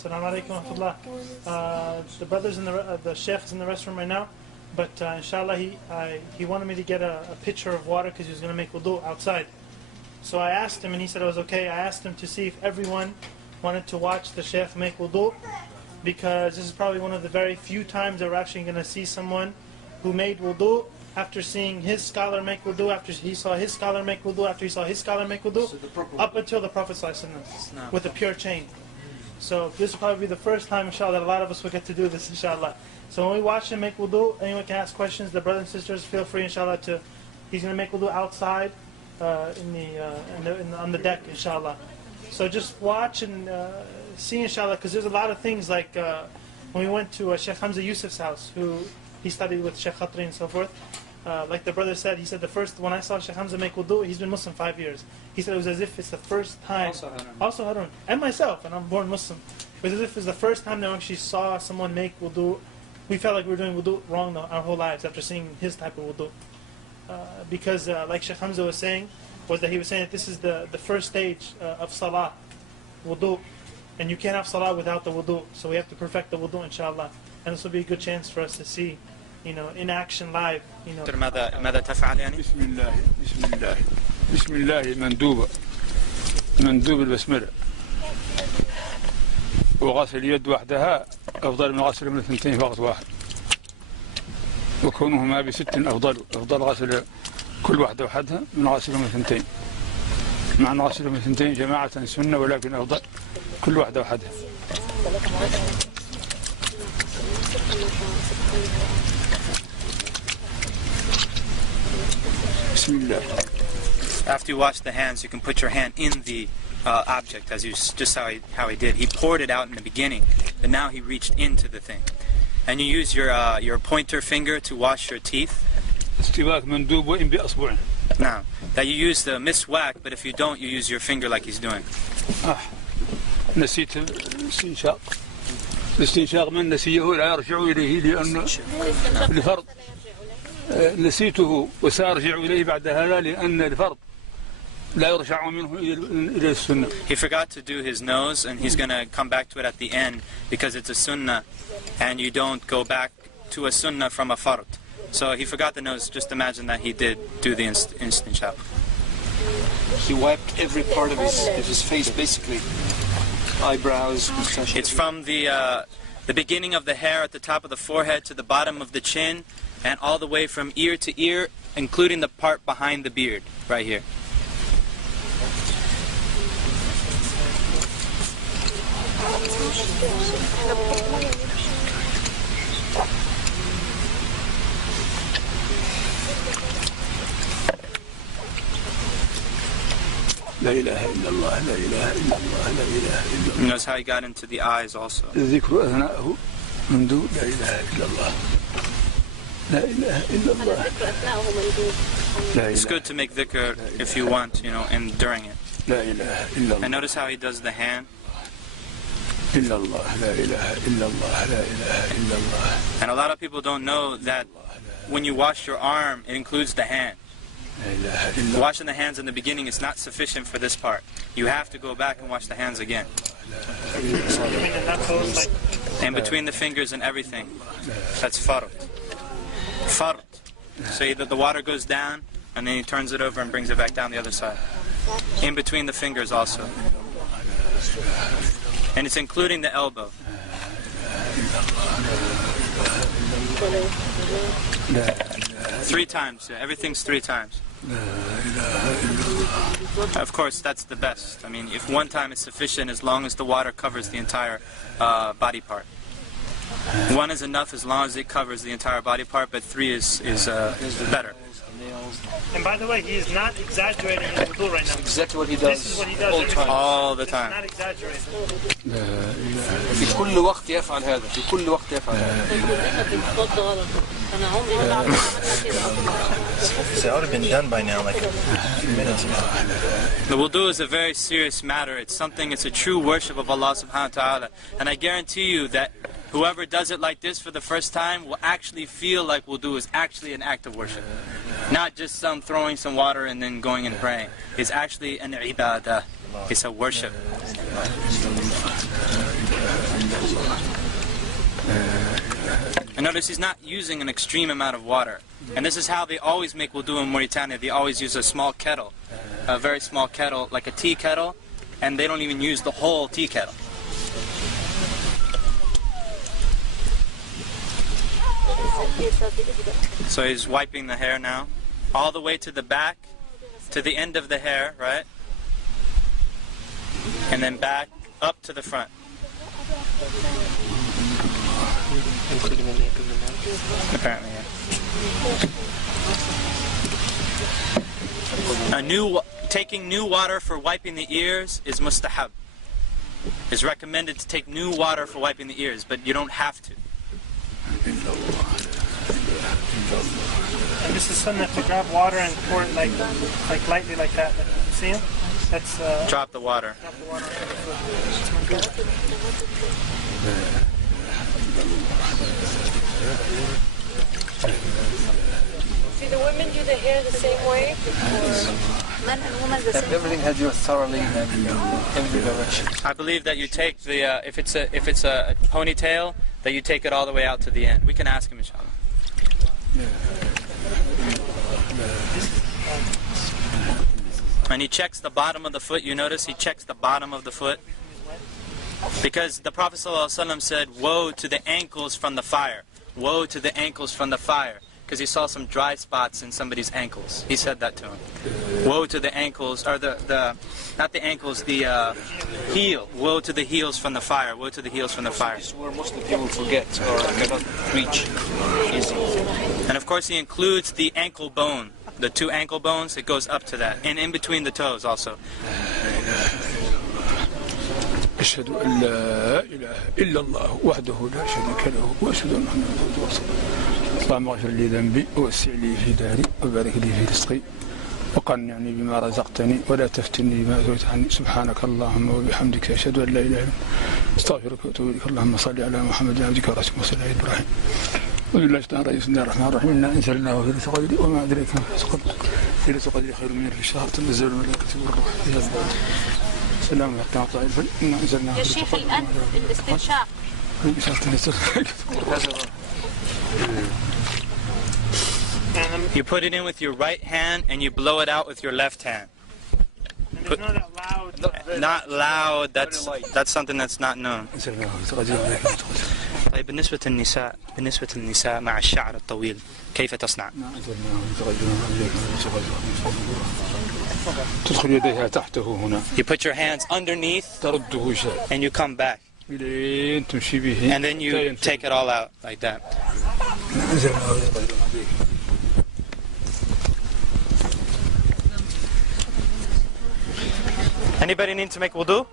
Assalamu alaikum wa rahmatullah. The brothers in the sheikh is in the restroom right now, but inshallah he wanted me to get a pitcher of water because he was going to make wudu outside. So I asked him and he said it was okay. I asked him to see if everyone wanted to watch the sheikh make wudu, because this is probably one of the very few times that we're actually going to see someone who made wudu after seeing his scholar make wudu, after he saw his scholar make wudu, after he saw his scholar make wudu, up until the Prophet ﷺ with a pure chain. So this will probably be the first time, inshallah, that a lot of us will get to do this, inshallah. So when we watch him make wudu, anyone can ask questions. The brothers and sisters, feel free, inshallah, he's going to make wudu outside on the deck, inshallah. So just watch and see, inshallah, because there's a lot of things like when we went to Sheikh Hamza Yusuf's house, who he studied with Sheikh Khatri and so forth. Like the brother said, he said when I saw Sheikh Hamza make wudu, he's been Muslim 5 years. He said it was as if it's the first time, also Harun, and myself, and I'm born Muslim, it was as if it's the first time that we actually saw someone make wudu. We felt like we were doing wudu wrong our whole lives after seeing his type of wudu. Because like Sheikh Hamza was saying, he was saying that this is the first stage of salah, wudu, and you can't have salah without the wudu, so we have to perfect the wudu, inshallah. And this will be a good chance for us to see, in action live. ماذا تفعل يعني؟ بسم الله مندوب البسملة، وغسل اليد وحدها أفضل من غسل من الثنتين في وقت واحد، وكونهما بست أفضل غسل كل واحدة وحدها من غسل من الثنتين، مع أن غسل من الثنتين جماعة سنة، ولكن أفضل كل واحدة وحدها. After you wash the hands, you can put your hand in the object, as just how he did. He poured it out in the beginning, but now he reached into the thing. And you use your pointer finger to wash your teeth. Now, that you use the miswak, but if you don't, you use your finger like he's doing. نسيت الاستنشاق من نسيه لا يرجع إليه لأنه لفرض، نسيته وسأرجع إليه بعد هذا لأن الفرض لا يرجع منه إلى السنة. He forgot to do his nose, and he's going to come back to it at the end because it's a sunnah, and you don't go back to a sunnah from a fard. So he forgot the nose. Just imagine that he did do the istinshaq. He wiped every part of his face, basically. Eyebrows, mustache. It's from the beginning of the hair at the top of the forehead to the bottom of the chin, and all the way from ear to ear, including the part behind the beard, right here. لا إله إلا الله لا إله إلا الله لا إله إلا الله. Notice how he got into the eyes also. الذكر أثناءه مندوب لا إله إلا الله لا إله إلا الله. It's good to make dhikr if you want, and during it. لا إله إلا الله. And notice how he does the hand. إلا الله لا إله إلا الله لا إله إلا الله. And a lot of people don't know that when you wash your arm, it includes the hand. Washing the hands in the beginning is not sufficient for this part. You have to go back and wash the hands again. And between the fingers and everything. That's fard. Fard. So the water goes down, and then he turns it over and brings it back down the other side. In between the fingers also. And it's including the elbow. Three times. Everything's 3 times. Of course, that's the best. I mean, if 1 time is sufficient, as long as the water covers the entire body part. 1 is enough as long as it covers the entire body part, but 3 is better. And by the way, he is not exaggerating in wudu right now. Exactly what he does. This is what he does all the time. Not exaggerating. في كل وقت يفعل هذا. في كل وقت يفعل هذا. It ought to have been done by now, like a few minutes ago. The wudu is a very serious matter. It's a true worship of Allah subhanahu wa ta'ala. And I guarantee you that whoever does it like this for the first time will actually feel like wudu is actually an act of worship. Not just some throwing some water and then going and praying. It's actually an ibadah. It's a worship. And notice he's not using an extreme amount of water. And this is how they always make wudu in Mauritania. They always use a small kettle, a very small kettle, like a tea kettle, and they don't even use the whole tea kettle. So he's wiping the hair now, all the way to the back, to the end of the hair, right? And then back up to the front. Apparently, yeah. Taking new water for wiping the ears is mustahab. It's recommended to take new water for wiping the ears, but you don't have to. And this is sunnah to grab water and pour it like lightly like that. See him? That's drop the water. Drop the water on the foot. Do the women do the hair the same way? Men and women the same. Everything has you thoroughly in every direction. I believe that you take the if it's a ponytail, that you take it all the way out to the end. We can ask him, inshallah. And he checks the bottom of the foot. You notice he checks the bottom of the foot, because the Prophet ﷺ said, "Woe to the ankles from the fire! Woe to the ankles from the fire!" Because he saw some dry spots in somebody's ankles. He said that to him. Woe to the ankles, or not the ankles, the heel. Woe to the heels from the fire. Woe to the heels from the fire. This is where most of the people forget or cannot reach easily. And of course he includes the ankle bone. The 2 ankle bones, it goes up to that. And in between the toes also. أشهد أن لا إله إلا الله وحده لا شريك له وأشهد أن محمدا رسول الله. اللهم اغفر لي ذنبي ووسع لي في داري وبارك لي في رزقي وقنعني بما رزقتني ولا تفتني بما أتيت عني. سبحانك اللهم وبحمدك أشهد أن لا إله إلا أنت أستغفرك وأتوب إليك. اللهم صل على محمد عبدك ورسولك وصل على إبراهيم. وبالله الشيطان الرجيم. بسم الله الرحمن الرحيم. إنا أنزلناه في ليلة القدر وما أدريك ما ليلة القدر خير من ألف شهر تنزل الملائكة والروح فيها. السلامة يا طائفة. إنا أنزلناه في ليلة القدر. الأنف الاستنشاق. You put it in with your right hand and you blow it out with your left hand. And it's not that loud. Not loud. That's something that's not known. طيب بالنسبة للنساء مع الشعر الطويل كيف تصنع؟ تدخل يديها تحته هنا. You put your hands underneath ترده شيء. and you come back. تمشي به. And then you take it all out like that. Anybody need to make wudu?